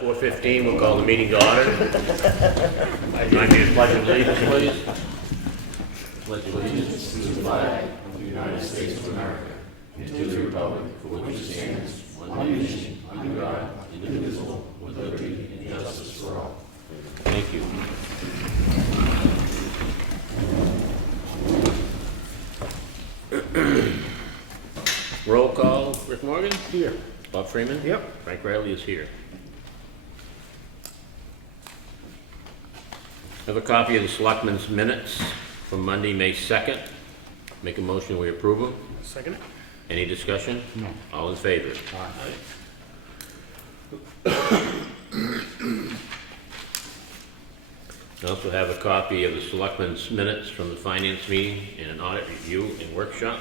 4:15, we'll call the meeting to order. Remind me to pledge allegiance, please. Pledge allegiance to the flag of the United States of America and to the republic for which it stands, one nation, under God, indivisible, with liberty and justice for all. Thank you. Roll call. Rick Morgan? Here. Bob Freeman? Yep. Frank Riley is here. I have a copy of the Selectmen's minutes from Monday, May 2nd. Make a motion we approve them. Second it? Any discussion? No. All in favor? Aye. I also have a copy of the Selectmen's minutes from the Finance meeting and an audit review and workshop.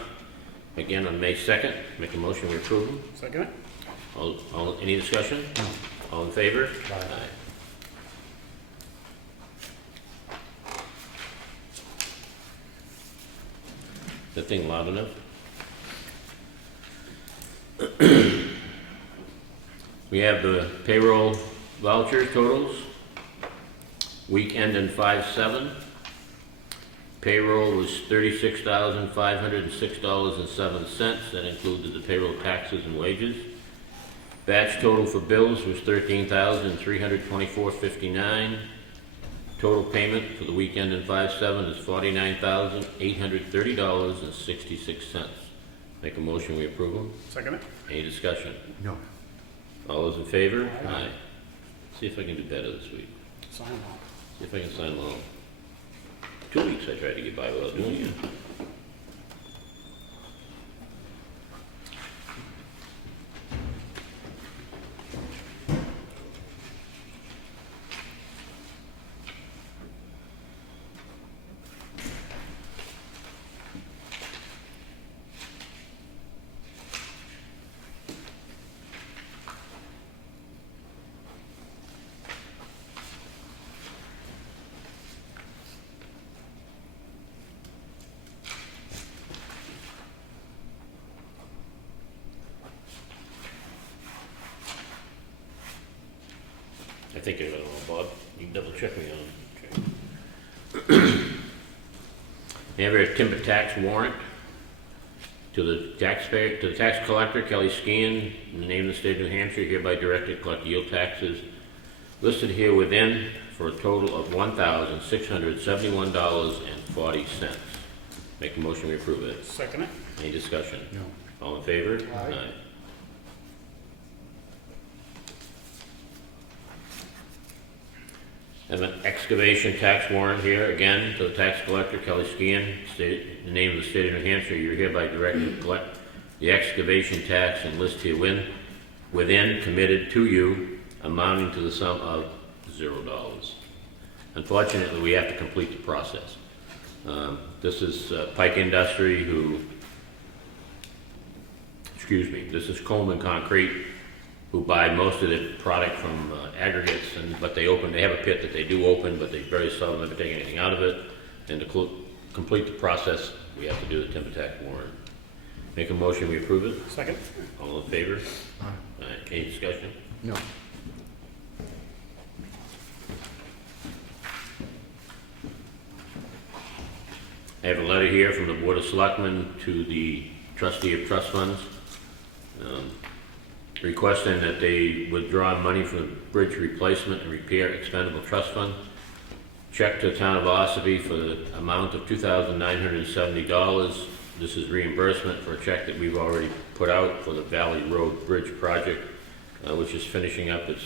Again on May 2nd. Make a motion we approve them. Second it? Any discussion? No. All in favor? Aye. That thing loud enough? We have the payroll voucher totals. Week ending 5/7. Payroll was $36,506.07. That included the payroll taxes and wages. Batch total for bills was $13,324.59. Total payment for the week ending 5/7 is $49,830.66. Make a motion we approve them. Second it? Any discussion? No. All those in favor? Aye. See if I can do better this week. Sign off. See if I can sign long. 2 weeks I tried to get by without doing it. I think you're gonna know, Bob. You can double check me on it. We have our timber tax warrant to the taxpayer, to the tax collector, Kelly Scan, in the name of the state of New Hampshire, hereby directed to collect yield taxes listed here within for a total of $1,671.40. Make a motion we approve it. Second it? Any discussion? No. All in favor? Aye. I have an excavation tax warrant here, again, to the tax collector, Kelly Scan, in the name of the state of New Hampshire. You're hereby directed to collect the excavation tax and list here within committed to you, amounting to the sum of $0. Unfortunately, we have to complete the process. This is Pike Industry this is Coleman Concrete, who buy most of the product from aggregates, but they have a pit that they do open, but they very seldom ever take anything out of it. And to complete the process, we have to do the timber tax warrant. Make a motion, we approve it. Second? All in favor? Aye. Any discussion? No. I have a letter here from the Board of Selectmen to the trustee of trust funds, requesting that they withdraw money from the bridge replacement and repair expendable trust fund. Check to the town of Ossipee for the amount of $2,970. This is reimbursement for a check that we've already put out for the Valley Road Bridge project, which is finishing up its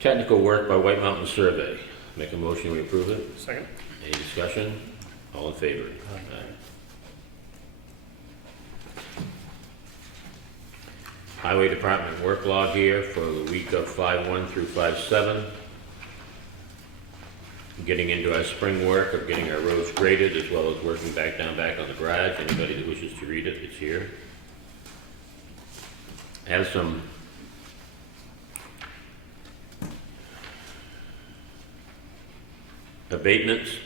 technical work by White Mountain Survey. Make a motion we approve it. Second? Any discussion? All in favor? Aye. Highway Department work log here for the week of 5/1 through 5/7. Getting into our spring work of getting our roads graded, as well as working back on the garage. Anybody that wishes to read it, it's here. Have some abatements.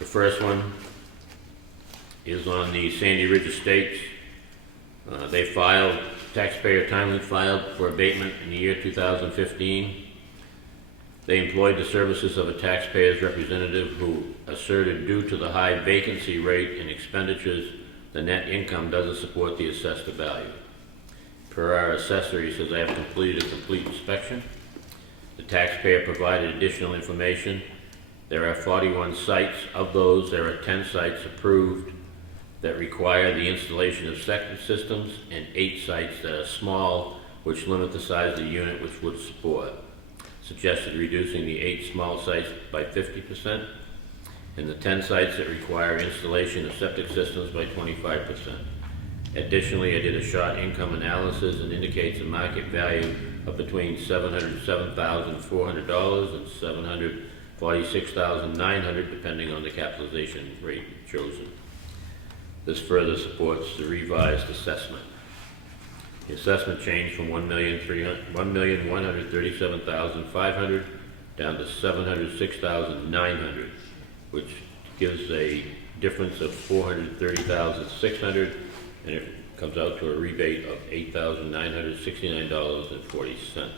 The first one is on the Sandy Ridge Estates. They filed taxpayer timely filed for abatement in the year 2015. They employed the services of a taxpayer's representative who asserted due to the high vacancy rate and expenditures, the net income doesn't support the assessed value. Per our assessor, he says, I have completed a complete inspection. The taxpayer provided additional information. There are 41 sites. Of those, there are 10 sites approved that require the installation of septic systems and 8 sites that are small, which limit the size of the unit which would support. Suggested reducing the 8 small sites by 50% and the 10 sites that require installation of septic systems by 25%. Additionally, I did a short income analysis and indicates a market value of between $707,400 and $746,900 depending on the capitalization rate chosen. This further supports the revised assessment. The assessment changed from $1,137,500 down to $706,900, which gives a difference of $430,600, and it comes out to a rebate of $8,969.40.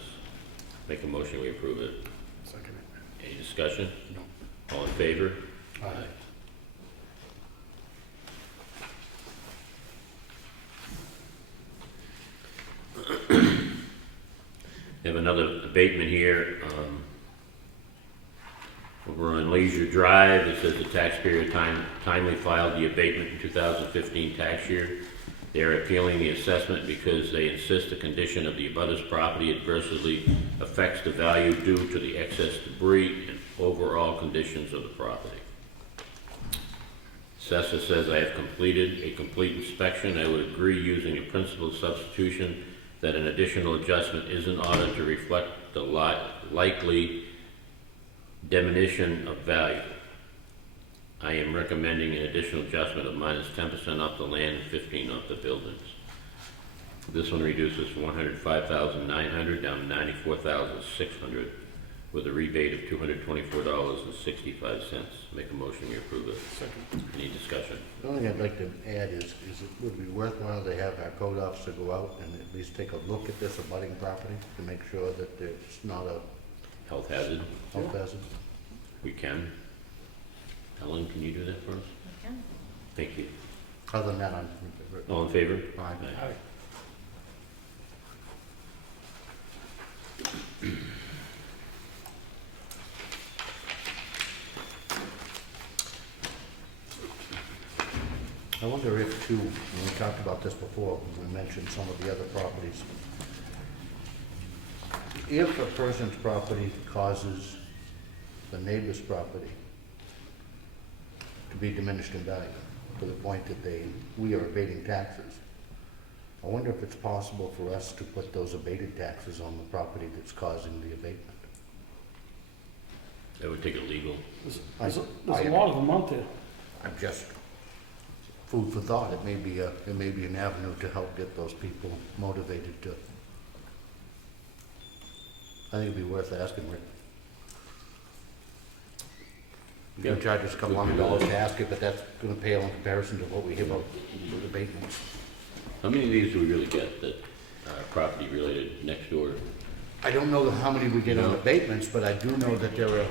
Make a motion, we approve it. Second it. Any discussion? No. All in favor? Aye. We have another abatement here, over on Leisure Drive. It says the taxpayer timely filed the abatement in 2015 tax year. They are appealing the assessment because they insist the condition of the abutter's property adversely affects the value due to the excess debris and overall conditions of the property. Assessor says I have completed a complete inspection. I would agree using a principal substitution that an additional adjustment is in order to reflect the likely diminution of value. I am recommending an additional adjustment of minus 10% off the land and 15% off the buildings. This one reduces from $105,900 down to $94,600 with a rebate of $224.65. Make a motion, we approve it. Second. Any discussion? The only thing I'd like to add is it would be worthwhile to have our code officer go out and at least take a look at this abutting property to make sure that it's not a Health hazard, health hazard. we can. Helen, can you do that for us? I can. Thank you. Other than that, All in favor? Aye. Aye. I wonder if too, when we talked about this before, we mentioned some of the other properties. If a person's property causes the neighbor's property to be diminished in value to the point that we are abating taxes, I wonder if it's possible for us to put those abated taxes on the property that's causing the abatement. That would take it legal. There's a lot of them out there. I'm just food for thought. It may be an avenue to help get those people motivated to. I think it'd be worth asking, Rick. You can charge us a couple $100 to ask it, but that's gonna pale in comparison to what we hear about with abatements. How many of these do we really get that are property related next door? I don't know how many we get on No. abatements, but I do know that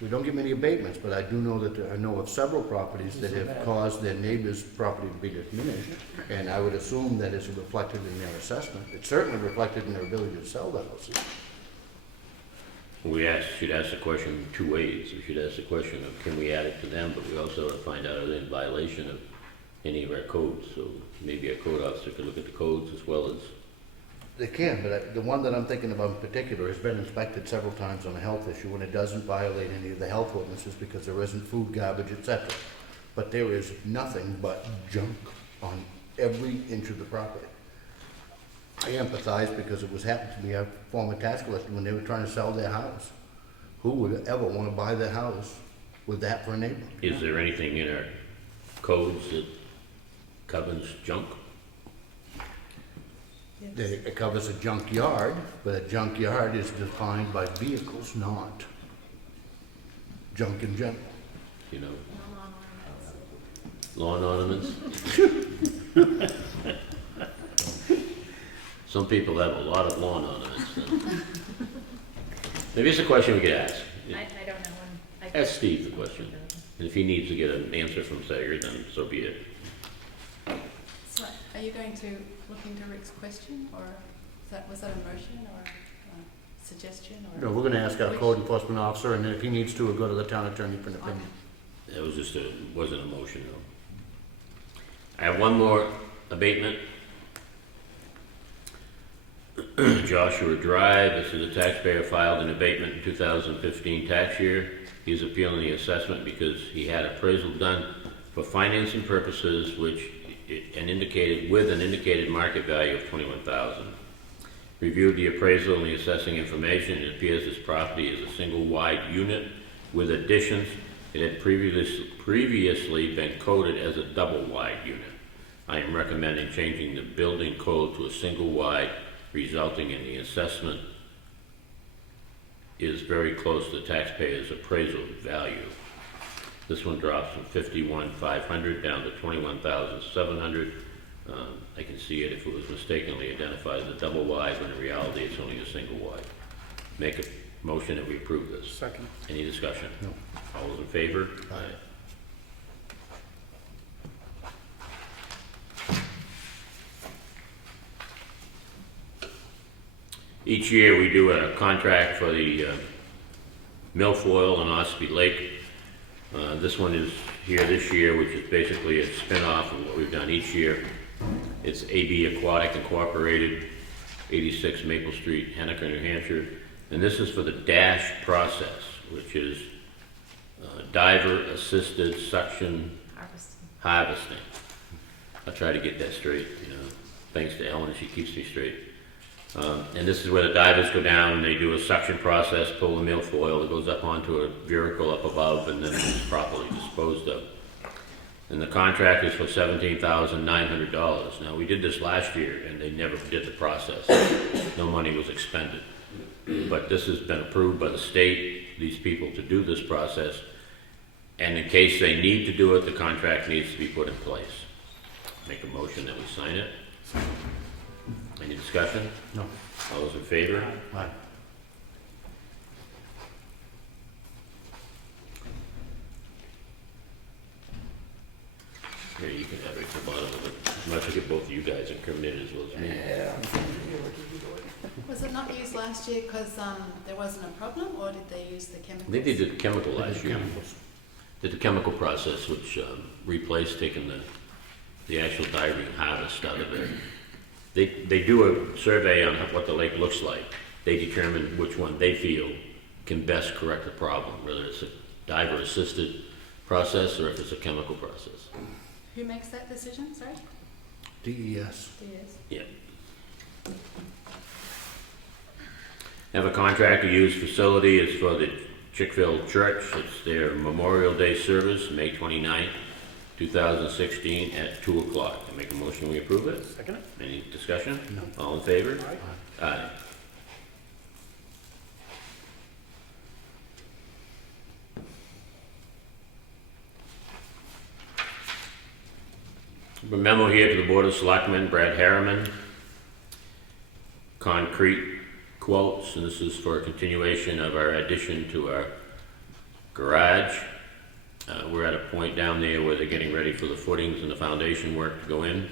we don't get many abatements, but I do know that I know of several properties that have caused their neighbor's property to be diminished. And I would assume that is reflected in their assessment. It's certainly reflected in their ability to sell the houses. Should ask the question two ways. We should ask the question of can we add it to them, but we also have to find out are they in violation of any of our codes. So maybe our code officer could look at the codes as well as. They can, but the one that I'm thinking of in particular has been inspected several times on a health issue, and it doesn't violate any of the health ordinances because there isn't food, garbage, etc. But there is nothing but junk on every inch of the property. I empathize because it was happened to me, a former tax collector, when they were trying to sell their house. Who would ever want to buy their house with that for a neighbor? Is there anything in our codes that governs junk? It covers a junkyard, but a junkyard is defined by vehicles, not junk in general. You know, No lawn ornaments. lawn ornaments? Some people have a lot of lawn ornaments. Maybe it's a question we could ask. I don't know when. Ask Steve the question. And if he needs to get an answer from Sager, then so be it. So, are you going to look into Rick's question, or was that a motion or a suggestion? Or No, we're gonna ask our code enforcement officer, and then if he needs to, we'll go to the town attorney for an opinion. That was just wasn't a motion though. I have one more abatement. Joshua Drive, this is a taxpayer filed an abatement in 2015 tax year. He's appealing the assessment because he had appraisal done for financing purposes, an indicated market value of $21,000. Reviewed the appraisal and the assessing information. It appears this property is a single wide unit with additions. It had previously been coded as a double wide unit. I am recommending changing the building code to a single wide, resulting in the assessment is very close to the taxpayer's appraisal value. This one drops from $51,500 down to $21,700. I can see it if it was mistakenly identified as a double wide, when in reality it's only a single wide. Make a motion that we approve this. Second. Any discussion? No. All those in favor? Aye. Each year we do a contract for the milfoil on Ossipee Lake. This one is here this year, which is basically a spin-off of what we've done each year. It's AB Aquatic Incorporated, 86 Maple Street, Henniker, New Hampshire. And this is for the DASH process, which is diver-assisted suction harvesting. I'll try to get that straight, thanks to Ellen, she keeps me straight. And this is where the divers go down and they do a suction process, pull the milfoil, it goes up onto a vehicle up above, and then it's properly disposed of. And the contract is for $17,900. Now, we did this last year and they never did the process. No money was expended. But this has been approved by the state, these people to do this process. And in case they need to do it, the contract needs to be put in place. Make a motion that we sign it. Any discussion? No. All those in favor? Aye. Here, you can have it at the bottom of it. I'm not to get both of you guys incriminated as well as me. Yeah. Was it not used last year because there wasn't a problem, or did they use the chemicals? I think they did the chemical last year. Chemicals. Did the chemical process, which replaced taking the actual diving harvest out of it. They do a survey on what the lake looks like. They determine which one they feel can best correct the problem, whether it's a diver-assisted process or if it's a chemical process. Who makes that decision, sorry? DES. DS. Yeah. Have a contract to use facility is for the Chickville Church. It's their Memorial Day service, May 29th, 2016 at 2 o'clock. I make a motion we approve it. Second. Any discussion? No. All in favor? Aye. Aye. A memo here to the Board of Selectmen, Brad Harriman. Concrete quotes, and this is for a continuation of our addition to our garage. We're at a point down there where they're getting ready for the footings and the foundation work to go in.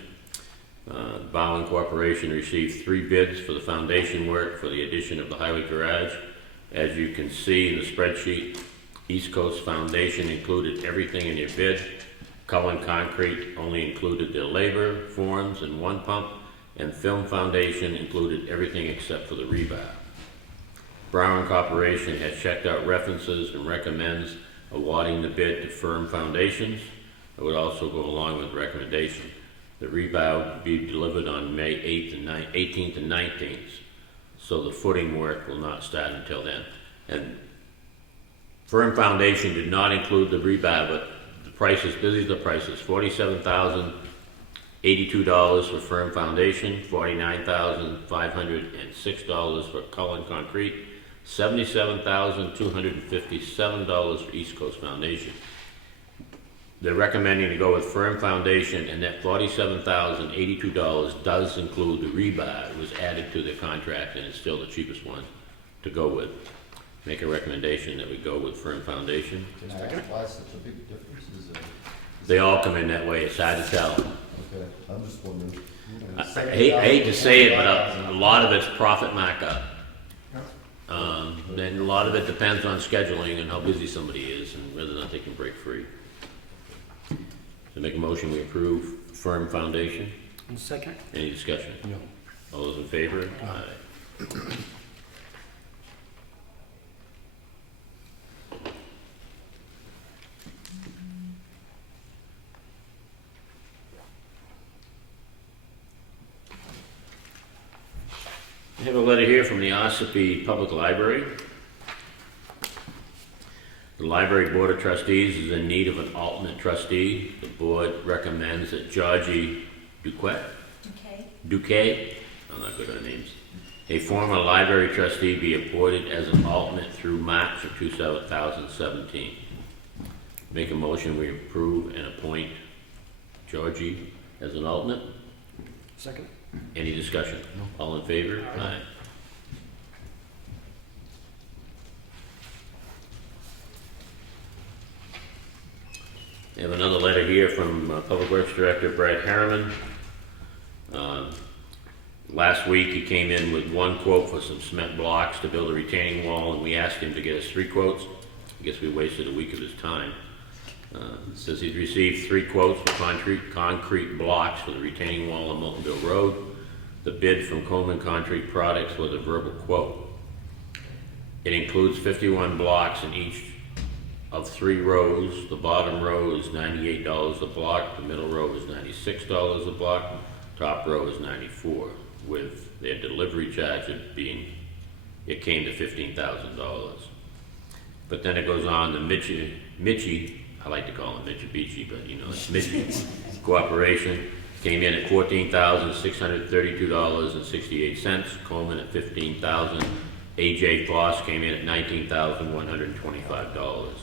Bowen Corporation received 3 bids for the foundation work for the addition of the highway garage. As you can see in the spreadsheet, East Coast Foundation included everything in your bid. Cullen Concrete only included their labor, forms, and 1 pump, and Film Foundation included everything except for the rebar. Brown Corporation has checked out references and recommends awarding the bid to Firm Foundations. I would also go along with the recommendation. The rebar will be delivered on May 18th and 19th, so the footing work will not start until then. And Firm Foundation did not include the rebar, but the prices, these are the prices, $47,082 for Firm Foundation, $49,506 for Cullen Concrete, $77,257 for East Coast Foundation. they're recommending to go with firm foundation, and that $47,082 does include the rebar. It was added to the contract, and it's still the cheapest one to go with. Make a recommendation that we go with firm foundation. Can I ask why such a big difference? They all come in that way, it's hard to tell. Okay, I'm just wondering. I hate to say it, but a lot of it's profit markup. Then a lot of it depends on scheduling and how busy somebody is and whether or not they can break free. So make a motion, we approve firm foundation. And second? Any discussion? No. All those in favor? Aye. I have a letter here from the Ossipee Public Library. The Library Board of Trustees is in need of an alternate trustee. The board recommends that Georgie Okay. Duque, I'm not good at names, a former library trustee be appointed as an alternate through March of 2017. Make a motion, we approve and appoint Georgie as an alternate. Second? Any discussion? All in favor? Aye. I have another letter here from Public Works Director Brad Harriman. Last week he came in with one quote for some cement blocks to build a retaining wall, and we asked him to get us 3 quotes. I guess we wasted a week of his time. It says he's received 3 quotes for concrete blocks for the retaining wall on Moltenville Road. The bid from Coleman Concrete Products was a verbal quote. It includes 51 blocks in each of 3 rows. The bottom row is $98 a block, the middle row is $96 a block, top row is $94, with their delivery charge it came to $15,000. But then it goes on, the Mitchie, I like to call him Mitsubishi, but you know, it's Mitchie Corporation, came in at $14,632.68, Coleman at $15,000, AJ Foss came in at $19,125.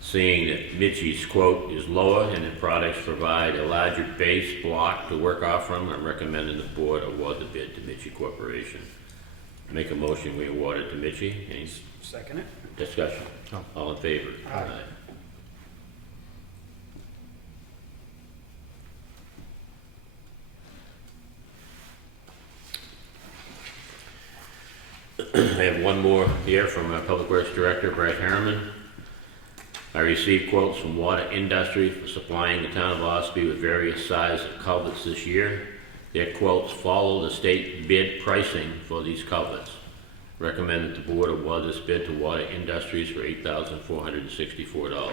Seeing that Mitchie's quote is lower and the products provide a larger base block to work off from, I'm recommending the board award the bid to Mitchie Corporation. Make a motion, we award it to Mitchie. Any Second it? discussion? No. All in favor? Aye. I have one more here from our Public Works Director, Brad Harriman. I received quotes from Water Industries for supplying the town of Ossipee with various sizes of culverts this year. Their quotes follow the state bid pricing for these culverts. Recommend that the board award this bid to Water Industries for $8,464.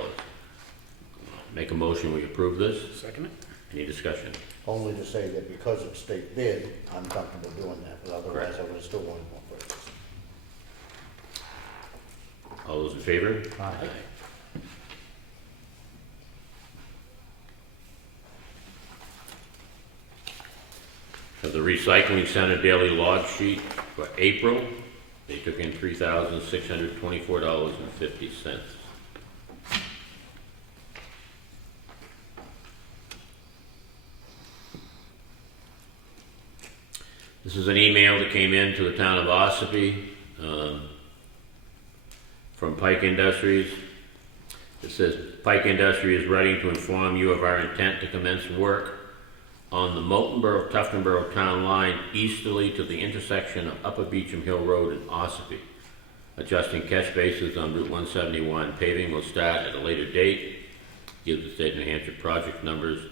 Make a motion, we approve this. Second it? Any discussion? Only to say that because it's state bid, I'm comfortable doing that, but otherwise I would have still wanted more prices. All those in favor? Aye. Of the recycling center daily log sheet for April, they took in $3,624.50. This is an email that came in to the town of Ossipee from Pike Industries. It says, Pike Industry is writing to inform you of our intent to commence work on the Moltenboro-Tuftonboro town line easterly to the intersection of Upper Beecham Hill Road and Ossipee. Adjusting catch bases on Route 171. Paving will start at a later date. Gives the state of New Hampshire project numbers. It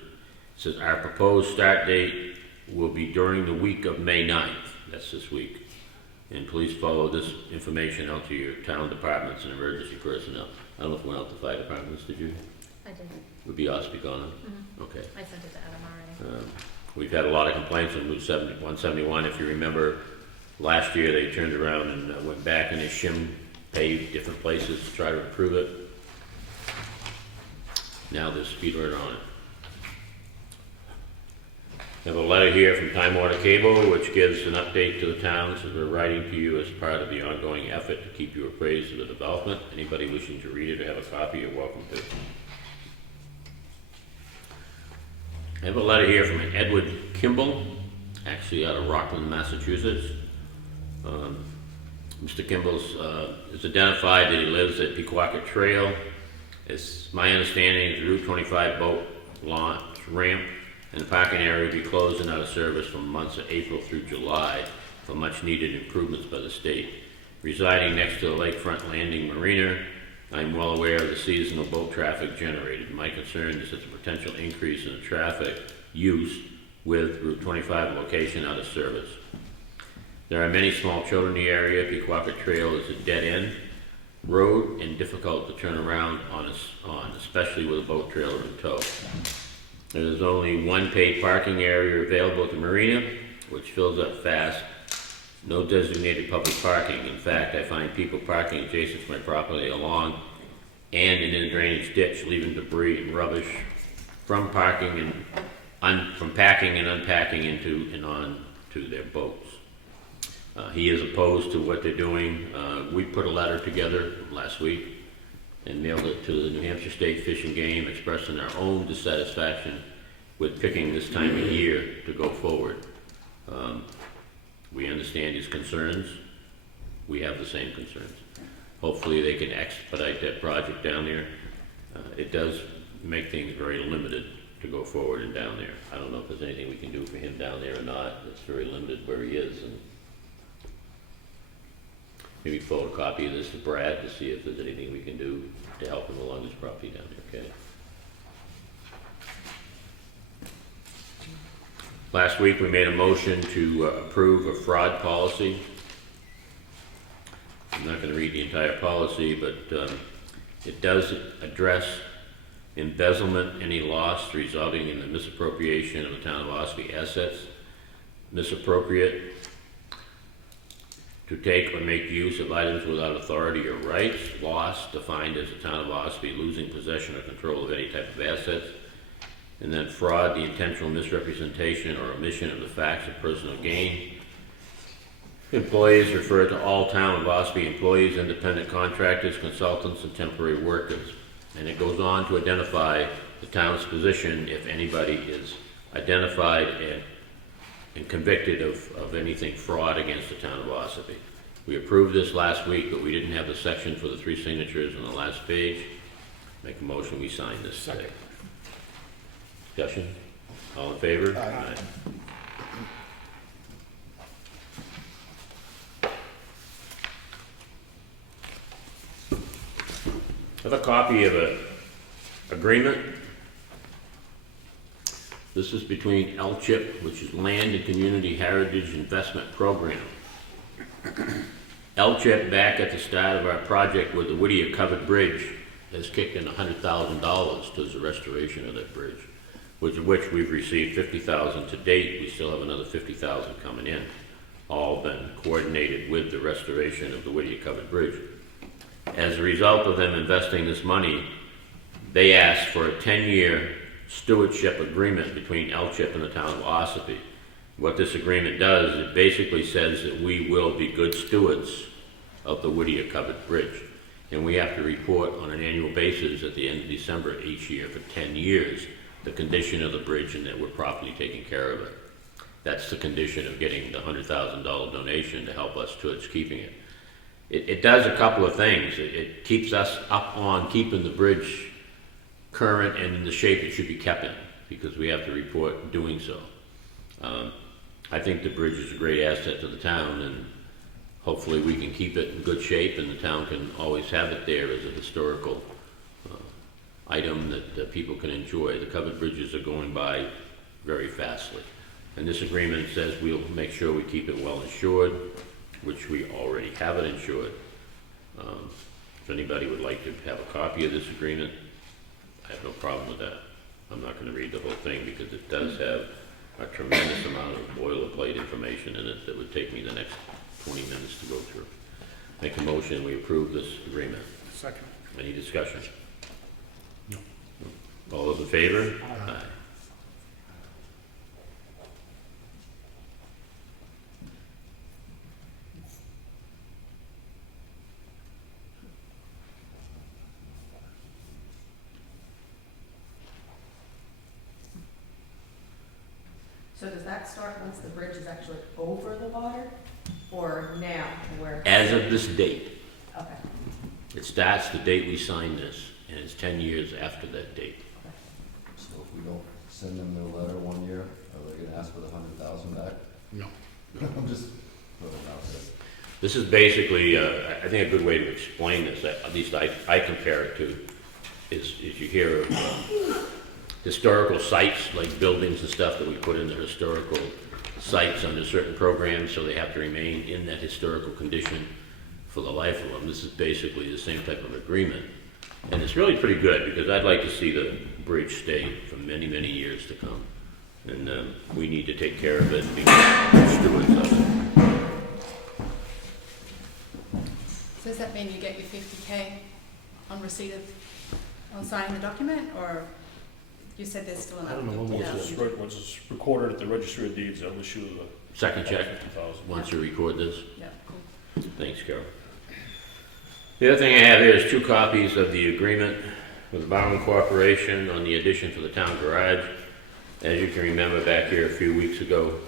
says our proposed start date will be during the week of May 9th. That's this week. And please follow this information out to your town departments and emergency personnel. I don't know if it went out to fire departments, did you? I did. Would be Ossipee on it? Okay. I sent it to Adam already. We've had a lot of complaints on Route 171. If you remember, last year they turned around and went back and they paved different places to try to improve it. Now there's speed right on it. I have a letter here from Time Water Cable, which gives an update to the town. Says we're writing to you as part of the ongoing effort to keep you appraised of the development. Anybody wishing to read it or have a copy, you're welcome to. I have a letter here from Edward Kimball, actually out of Rockland, Massachusetts. Mr. Kimball's is identified that he lives at Pequawket Trail. It's my understanding the Route 25 boat launch ramp and the parking area will be closed and out of service from months of April through July for much needed improvements by the state. Residing next to the lakefront landing marina, I'm well aware of the seasonal boat traffic generated. My concern is that the potential increase in the traffic use with Route 25 location out of service. There are many small children in the area. Pequawket Trail is a dead-end road and difficult to turn around on, especially with a boat trailer in tow. There's only one paid parking area available at the marina, which fills up fast. No designated public parking. In fact, I find people parking adjacent to my property along and in a drainage ditch, leaving debris and rubbish from parking and from packing and unpacking into and on to their boats. He is opposed to what they're doing. We put a letter together last week and mailed it to the New Hampshire State Fish and Game, expressing our own dissatisfaction with picking this time of year to go forward. We understand his concerns. We have the same concerns. Hopefully they can expedite that project down there. It does make things very limited to go forward and down there. I don't know if there's anything we can do for him down there or not. It's very limited where he is. And maybe photocopy of this to Brad to see if there's anything we can do to help him along his property down there, okay? Last week we made a motion to approve a fraud policy. I'm not going to read the entire policy, but it does address embezzlement, any loss resulting in the misappropriation of the town of Ossipee assets, misappropriate to take or make use of items without authority or rights, loss defined as the town of Ossipee losing possession or control of any type of assets, and then fraud, the intentional misrepresentation or omission of the facts of personal gain. Employees refer to all town of Ossipee employees, independent contractors, consultants, and temporary workers. And it goes on to identify the town's position if anybody is identified and convicted of anything fraud against the town of Ossipee. We approved this last week, but we didn't have the section for the 3 signatures on the last page. Make a motion, we sign this today. Second. Discussion? All in favor? Aye. I have a copy of an agreement. This is between LCHIP, which is Land and Community Heritage Investment Program. LCHIP, back at the start of our project with the Whittier Covered Bridge, has kicked in $100,000 towards the restoration of that bridge, which we've received $50,000 to date. We still have another $50,000 coming in, all been coordinated with the restoration of the Whittier Covered Bridge. As a result of them investing this money, they asked for a 10-year stewardship agreement between LCHIP and the town of Ossipee. What this agreement does, it basically says that we will be good stewards of the Whittier Covered Bridge. And we have to report on an annual basis at the end of December each year for 10 years the condition of the bridge and that we're properly taking care of it. That's the condition of getting the $100,000 donation to help us towards keeping it. It does a couple of things. It keeps us up on keeping the bridge current and in the shape it should be kept in, because we have to report doing so. I think the bridge is a great asset to the town, and hopefully we can keep it in good shape and the town can always have it there as a historical item that people can enjoy. The covered bridges are going by very fastly. And this agreement says we'll make sure we keep it well insured, which we already have it insured. If anybody would like to have a copy of this agreement, I have no problem with that. I'm not going to read the whole thing because it does have a tremendous amount of boilerplate information in it that would take me the next 20 minutes to go through. Make a motion, we approve this agreement. Second. Any discussion? No. All those in favor? Aye. So does that start once the bridge is actually over the water, or now, where? As of this date, Okay, it starts the date we sign this, and it's 10 years after that date. So if we don't send them their letter 1 year, are they gonna ask for the 100,000 back? No. I'm just throwing it out there. This is basically, I think a good way to explain this, at least I compare it to, is you hear of historical sites, like buildings and stuff that we put in the historical sites under certain programs, so they have to remain in that historical condition for the life of them. This is basically the same type of agreement. And it's really pretty good, because I'd like to see the bridge stay for many, many years to come. And we need to take care of it and be stewards of it. So does that mean you get your 50K on receipt of, on signing the document, or you said there's still I don't know, another when Once 50,000? it's, once it's recorded at the registry of deeds, they'll issue the Second check, 50,000. once you record this. Yeah, cool. Thanks, Carol. The other thing I have here is 2 copies of the agreement with the Bowen Corporation on the addition for the town garage. As you can remember back here a few weeks ago,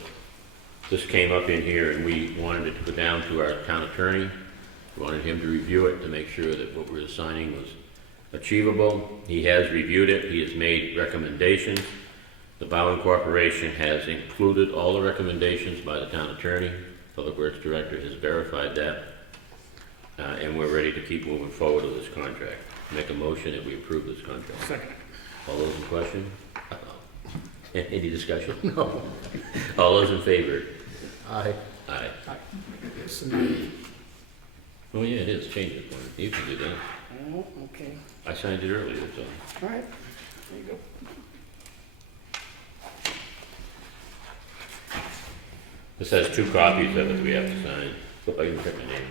this came up in here and we wanted it to go down to our town attorney. We wanted him to review it to make sure that what we're signing was achievable. He has reviewed it, he has made recommendations. The Bowen Corporation has included all the recommendations by the town attorney. Public Works Director has verified that. And we're ready to keep moving forward with this contract. Make a motion that we approve this contract. Second. All those in question? Any discussion? No. All those in favor? Aye. Aye. It's the ninth. Oh, yeah, it is, change it. You can do that. Oh, okay. I signed it earlier, so. All right, there you go. This has 2 copies of it we have to sign. Look, I can check my name.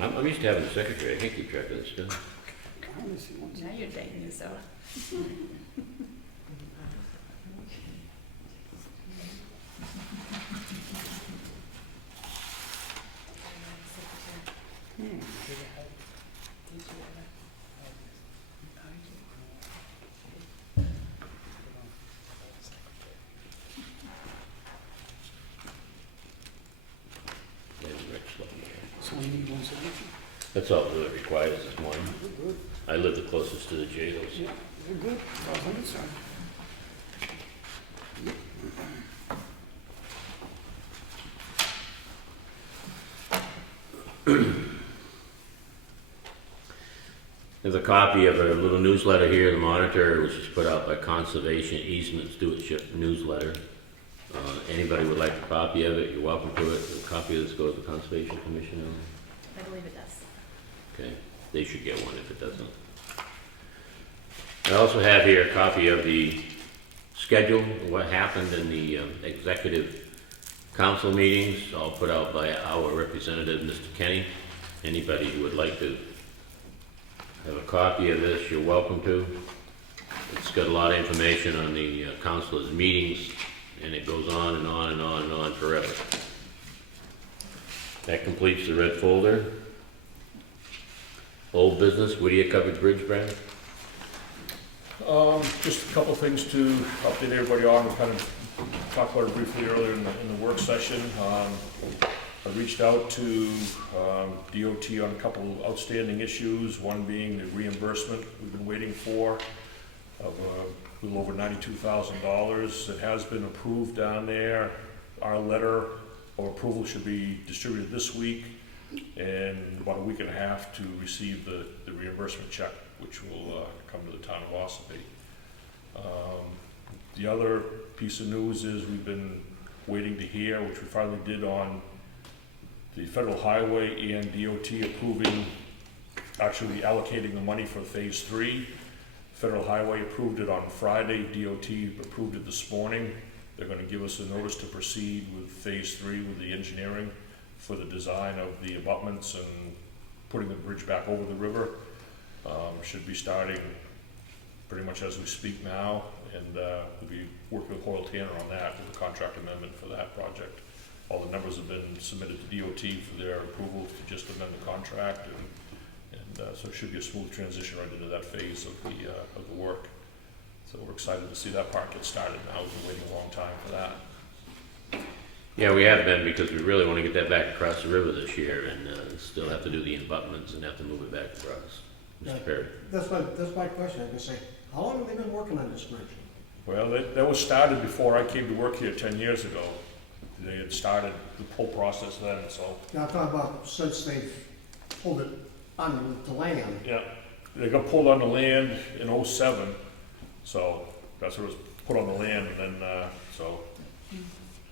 I'm used to having a secretary, I can't keep track of this stuff. Let me see one Now you're dating yourself. There's Rick's looking here. So we need one signature? That's all it requires this morning. We're good. I live the closest to the jails. Yeah, we're good, as far as I'm concerned. There's a copy of a little newsletter here, the Monitor, which is put out by Conservation Easement Stewardship Newsletter. Anybody would like a copy of it, you're welcome to it. A copy of this goes to the Conservation Commission. I believe it does. Okay, they should get one if it doesn't. I also have here a copy of the schedule, of what happened in the executive council meetings, all put out by our representative, Mr. Kenny. Anybody who would like to have a copy of this, you're welcome to. It's got a lot of information on the councilors' meetings, and it goes on and on and on and on forever. That completes the red folder. Old business, Whittier Covered Bridge, Brad? Just a couple things to update everybody on. We kind of talked about it briefly earlier in the work session. I reached out to DOT on a couple of outstanding issues, one being the reimbursement we've been waiting for of a little over $92,000. It has been approved down there. Our letter of approval should be distributed this week, and about a week and a half to receive the reimbursement check, which will come to the town of Ossipee. The other piece of news is we've been waiting to hear, which we finally did on the federal highway and DOT approving, actually allocating the money for phase 3. Federal highway approved it on Friday, DOT approved it this morning. They're gonna give us a notice to proceed with phase 3 with the engineering for the design of the abutments and putting the bridge back over the river. Should be starting pretty much as we speak now, and we'll be working with Hoyle Tanner on that, with the contract amendment for that project. All the numbers have been submitted to DOT for their approval to just amend the contract, and so it should be a smooth transition right into that phase of the work. So we're excited to see that part get started now. We've been waiting a long time for that. Yeah, we have been, because we really want to get that back across the river this year, and still have to do the abutments and have to move it back across. Mr. Perry? That's my question. I can say, how long have they been working on this bridge? Well, that was started before I came to work here 10 years ago. They had started the whole process then, so, Now, I'm talking about since they've pulled it on the land. yeah. They got pulled on the land in '07, so that's what was put on the land, and then, so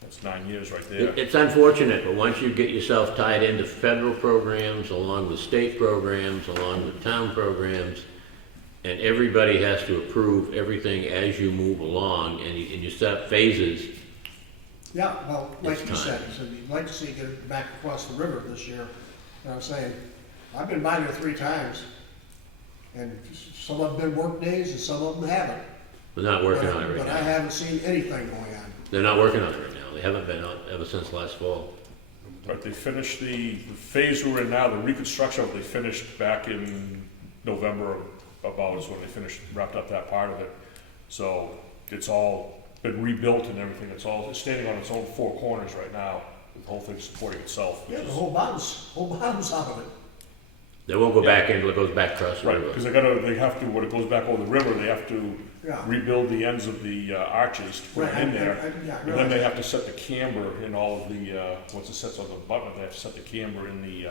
that's 9 years right there. It's unfortunate, but once you get yourself tied into federal programs, along with state programs, along with town programs, and everybody has to approve everything as you move along, and you set up phases. Yeah, well, like It's you time. said, you'd like to see it get back across the river this year. You know what I'm saying? I've been by there 3 times, and some of them been work days and some of them haven't. They're not working on it right But I now. haven't seen anything going on. They're not working on it right now. They haven't been out ever since last fall. But they finished the phase we're in now, the reconstruction, they finished back in November about is when they finished, wrapped up that part of it. So it's all been rebuilt and everything. It's standing on its own 4 corners right now. The whole thing's supporting itself. Which Yeah, the is, whole bottom's out of it. They won't go back into it, goes back across the right, river. because they have to, when it goes back over the river, they have to Yeah. rebuild the ends of the arches to put Right, it in there. yeah, I And then realize. they have to set the camber in all of the, once it sets on the abutment, they have to set the camber in the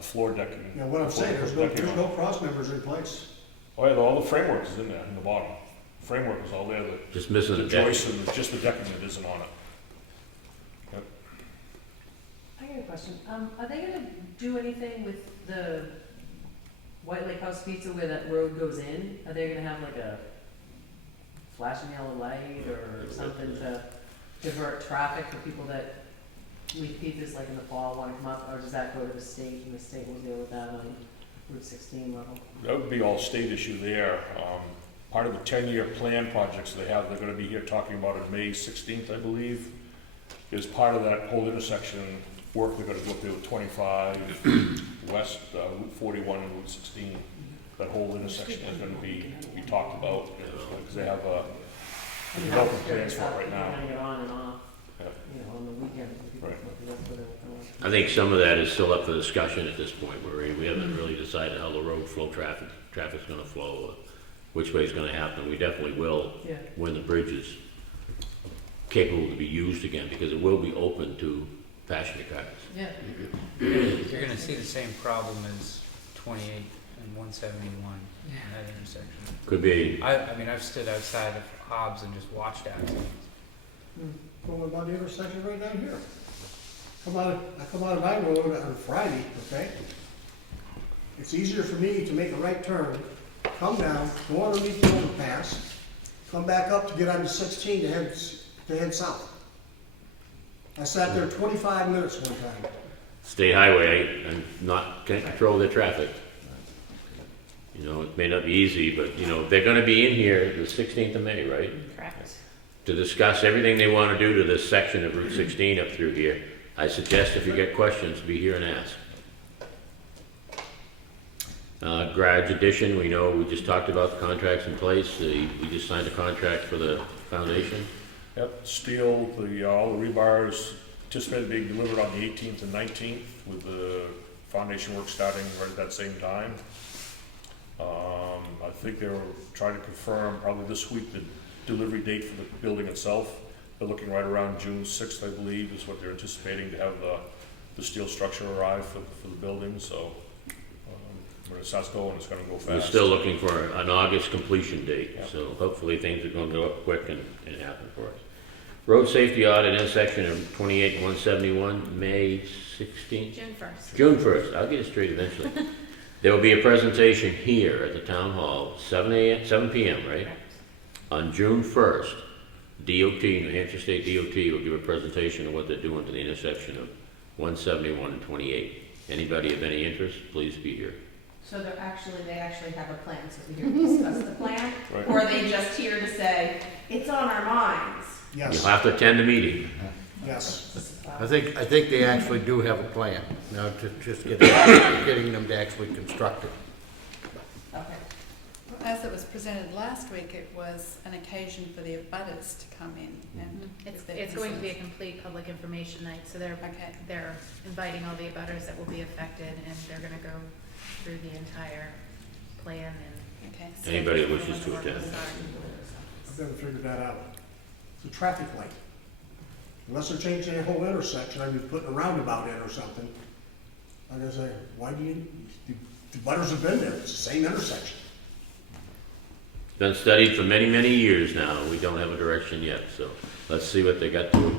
floor decking. You know, what I'm the floor saying, decking there's on- no cross members in place. Oh, yeah, all the framework is in there, in the bottom. Framework is all there, Just missing the the deck. joists and it's just the decking that isn't on it. I got a question. Are they gonna do anything with the White Lake House Pizza where that road goes in? Are they gonna have like a flashing yellow light or something to divert traffic for people that leave pizzas like in the fall wanna come up? Or does that go to the state and the state will deal with that on Route 16 level? That would be all state issue there. Part of the 10-year plan projects they have, they're gonna be here talking about it May 16th, I believe, is part of that whole intersection work they're gonna go up there with 25 west, Route 41 and Route 16. That whole intersection is gonna be talked about, because they have development plans for it right now. People are gonna get on and off, Yeah. you know, on the weekends. when people Right. come up, that's where they're going. I think some of that is still up for discussion at this point, where we haven't really decided how the road flow traffic's gonna flow, or which way it's gonna happen. We definitely will, Yeah. when the bridge is capable to be used again, because it will be open to passenger cars. Yeah. You're gonna see the same problem as 28 and 171 in that intersection. Could be, I mean, I've stood outside of Hobbs and just watched accidents. Going about the intersection right down here. I come out of my road on Friday, okay? It's easier for me to make a right turn, come down, go underneath the overpass, come back up to get on the 16 to head south. I sat there 25 minutes one time. state highway, and can't control their traffic. You know, it may not be easy, but, you know, they're gonna be in here the 16th of May, right? Correct. To discuss everything they wanna do to this section of Route 16 up through here. I suggest if you get questions, be here and ask. Garage addition, we know, we just talked about the contracts in place. We just signed a contract for the foundation. Yep, steel, all the rebars anticipated being delivered on the 18th and 19th, with the foundation work starting right at that same time. I think they were trying to confirm probably this week the delivery date for the building itself. They're looking right around June 6th, I believe, is what they're anticipating to have the steel structure arrive for the building, so when it starts going, it's gonna go fast. We're still looking for an August completion date, so hopefully things are gonna go up quick and happen for us. Road safety audit intersection of 28 and 171, May 16th? June 1st. June 1st, I'll get it straight eventually. There will be a presentation here at the town hall, 7 p.m., right? Correct. On June 1st, DOT, New Hampshire State DOT will give a presentation of what they're doing to the intersection of 171 and 28. Anybody of any interest, please be here. So they actually have a plan, so we're here to discuss the plan? Right. Or are they just here to say, it's on our minds? You'll Yes, have to attend the meeting. yes. I think they actually do have a plan, now to just getting them to actually construct it. Okay. as it was presented last week, it was an occasion for the abutters to come in and. It's going to be a complete public information night, so Okay. they're inviting all the abutters that will be affected, and they're gonna go through the entire plan and. Okay. Anybody schedule wishes when the to work will attend. start. I've never figured that out. It's a traffic light. Unless they're changing the whole intersection, I mean, putting a roundabout in or something. Like I say, why do you, the butters have been there, it's the same intersection. It's been studied for many, many years now. We don't have a direction yet, so let's see what they got to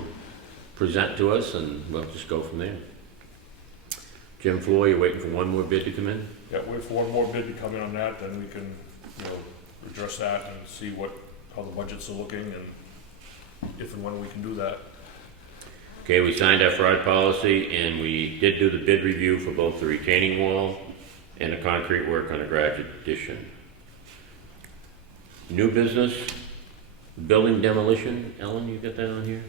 present to us, and we'll just go from there. Jim Floor, you're waiting for one more bid to come in? Yeah, wait for one more bid to come in on that, then we can, address that and see how the budgets are looking and if and when we can do that. Okay, we signed our fraud policy, and we did do the bid review for both the retaining wall and the concrete work on the garage addition. New business, building demolition. Ellen, you got that on here?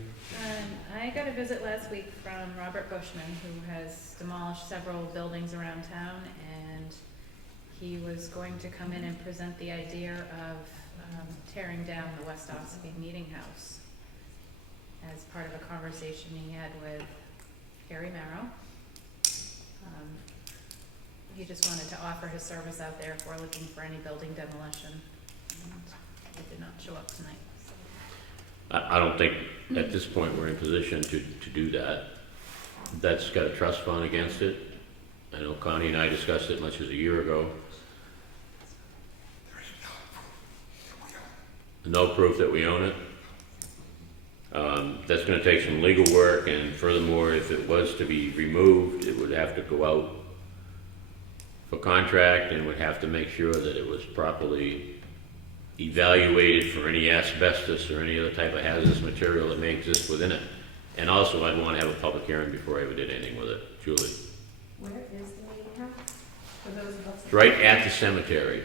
I got a visit last week from Robert Bushman, who has demolished several buildings around town, and he was going to come in and present the idea of tearing down the West Ossipee Meeting House as part of a conversation he had with Gary Merrow. He just wanted to offer his service out there if we're looking for any building demolition, and he did not show up tonight. I don't think at this point we're in position to do that. That's got a trust fund against it. I know Connie and I discussed it much as a year ago. No proof that we own it. That's gonna take some legal work, and furthermore, if it was to be removed, it would have to go out for contract and would have to make sure that it was properly evaluated for any asbestos or any other type of hazardous material that may exist within it. And also, I'd want to have a public hearing before I ever did anything with it. Julie? Where is the meeting house? For those of us. It's right at the cemetery.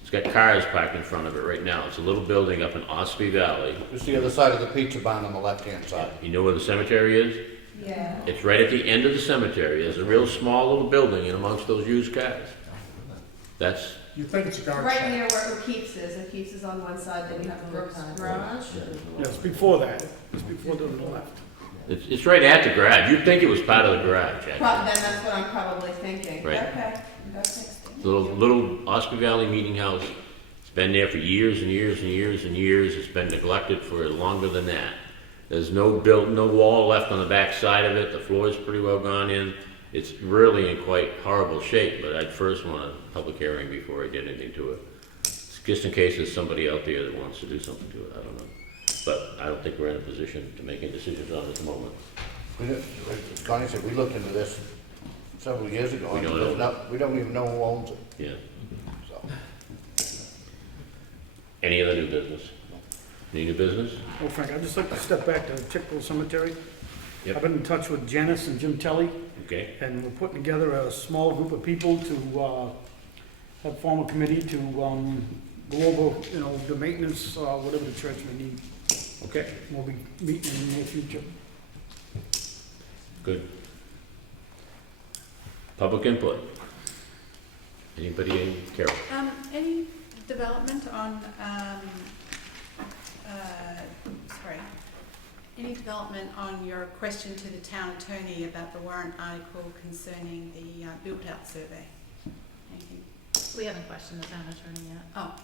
It's got cars parked in front of it right now. It's a little building up in Ossipee Valley. Just the other side of the pizza barn on the left-hand side. You know where the cemetery is? Yeah. It's right at the end of the cemetery. There's a real small little building in amongst those used cars. That's, You think it's a garbage Right site. near where O'Keefe's is. O'Keefe's is on one side, then you have the Brooks Garage. Yeah, it's before that. It's before the left. it's right at the garage. You'd think it was part of the garage, actually. Then that's what I'm probably thinking. Right. Okay. That's Little Ossipee Valley Meeting House. It's been there for years and years and years and years. It's been neglected for longer than that. There's no wall left on the back side of it. The floor's pretty well gone in. It's really in quite horrible shape, but I'd first want a public hearing before I did anything to it. Just in case there's somebody out there that wants to do something to it, I don't know. But I don't think we're in a position to make any decisions on it at the moment. Connie said, we looked into this several years ago. We and don't there's know. not- we don't even know who owns it, Yeah. so. Any other new business? Any new business? Oh, Frank, I'd just like to step back to Chickville Cemetery. Yep. I've been in touch with Janice and Jim Telly, Okay. and we're putting together a small group of people to form a committee to go over, the maintenance, whatever the church may need. Okay. We'll be meeting in the near future. Good. Public input. Anybody? Carol? Any development on, any development on your question to the town attorney about the warrant article concerning the built-out survey? Anything? We haven't questioned the town attorney yet. Oh,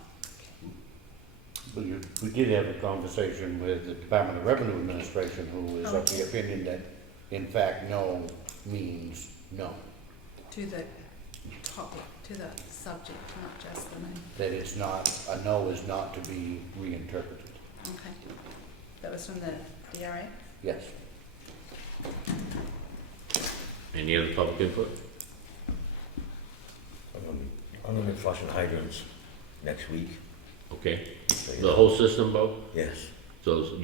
We did have a conversation with the Department of Revenue Administration, who is of the opinion that, in fact, no means no. to the topic, to the subject, not just the name. That it's not, a no is not to be reinterpreted. Okay. That was from the DRA? Yes. Any other public input? I'm gonna be flushing hydrants next week. Okay. The whole system, Bo? Yes. So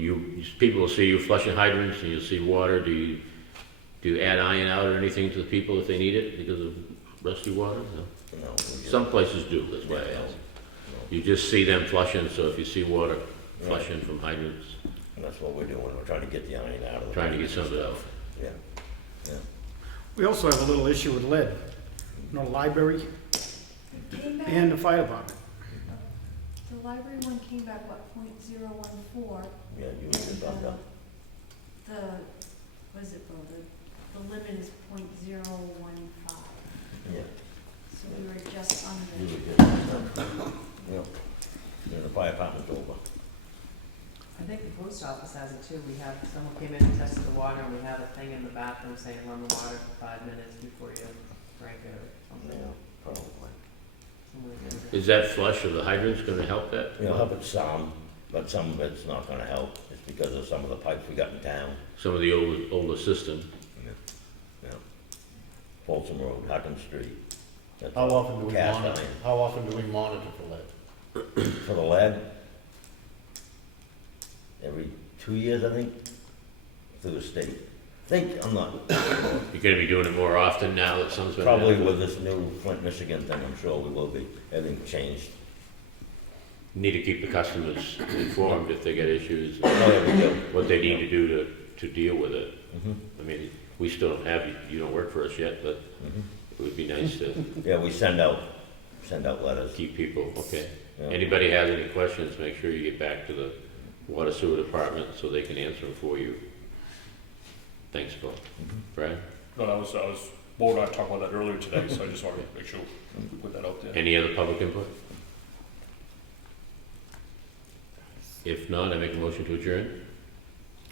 people will see you flushing hydrants and you'll see water. Do you add iron out or anything to the people if they need it because of rusty water? No. No. Some places do, that's why I asked. You just see them flushing, so if you see water flushing from hydrants, And that's what we're doing. We're trying to get the iron out of the. trying to get some of it out. Yeah. Yeah. We also have a little issue with lead, library and the fire department. The library one came back, what, .014? Yeah, you would have done that. The, what is it, Bo, the limit is .015. Yeah. So we were just You under. would get that. Yeah. Yeah, the fire department's over. I think the post office has it too. We have, someone came in and tested the water and we have a thing in the bathroom saying run the water for 5 minutes before you drink it or something. Yeah, probably. Someone did it. Is that flush of the hydrants gonna help that? It'll help it some, but some of it's not gonna help. It's because of some of the pipes we got in town. Some of the older system. Yeah. Folsom Road, Hutton Street. That's How all often do we cast monitor, iron. how often do we monitor for lead? For the lead, every 2 years, I think, through the state. I'm not, You're gonna be doing it more often now that some's been. probably with this new Flint, Michigan thing, I'm sure we will be. Everything changed. Need to keep the customers informed if they get issues, Oh, yeah, we do. what they need to do to deal with it. Mhm. I mean, we still don't have, you don't work for us yet, but Mhm. it would be nice to Yeah, we send out letters. keep people, okay. Yeah. Anybody has any questions, make sure you get back to the water sewer department so they can answer them for you. Thanks, Paul. Brad, No, Bo and I talked about that earlier today, so I just wanted to make sure we put that out there. any other public input? If not, I make a motion to adjourn.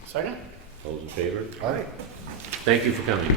Second? All those in favor? All right. Thank you for coming.